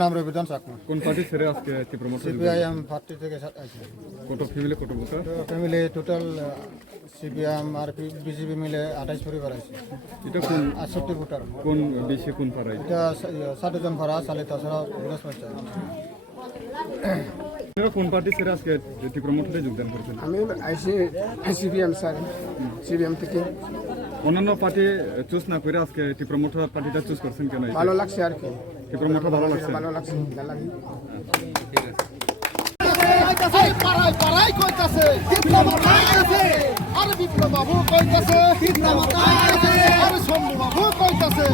নাম রবিদান চাকমা। কোন পার্টি ছেড়ে আজকে প্রমোট সিপিআইএম পার্টি থেকে আসি। কত ফ্যামিলি কত ভোটার? ফ্যামিলি টোটাল সিপিআইএম আর বিজেপি মিলে 28 পরিবার আছে। এটা কোন 68 ভোটার। কোন বেশি কোন পাড়ায়? এটা 60 ভাড়া সালে তাছাড়া বৃহস্পতি। আপনারা কোন পার্টি ছেড়ে আজকে প্রমোটে যোগদান করেছেন? আমি আইসি সিপিএম স্যার, সিপিএম থেকে। অন্যান্য পার্টি চুজ না করে আজকে প্রমোটার পার্টিটা চুজ করছেন কেন? ভালো লাগছে আর কি, প্রমোটার ভালো লাগছে? ভালো লাগছে, ভালো লাগে। বিপ্লব বাবু কইতাছে